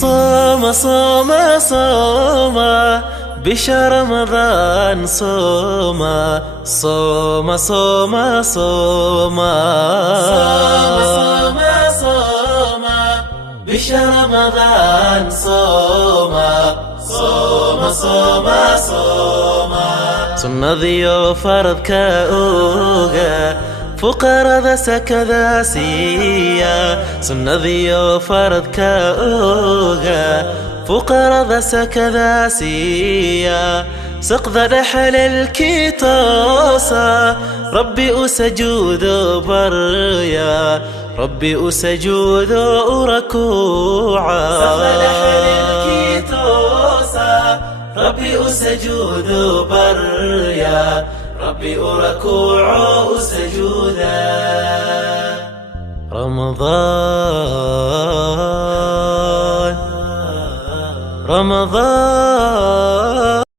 صوم صوم صوم بشهر رمضان صوم صوم صوم صوم صوم صوم بشهر رمضان صوم صوم صوم صوم sunnadiyo faradka oga fuqarada sakada siiya sunnadiyo faradka oga fuqarada sakada siiya saqda dhaxalkii toosa rabbi usajuudo barya rabbi usajuudo urakuuca saqda dhaxalkii toosa ربي أسجود بريا ربي أركوع أسجودا رمضان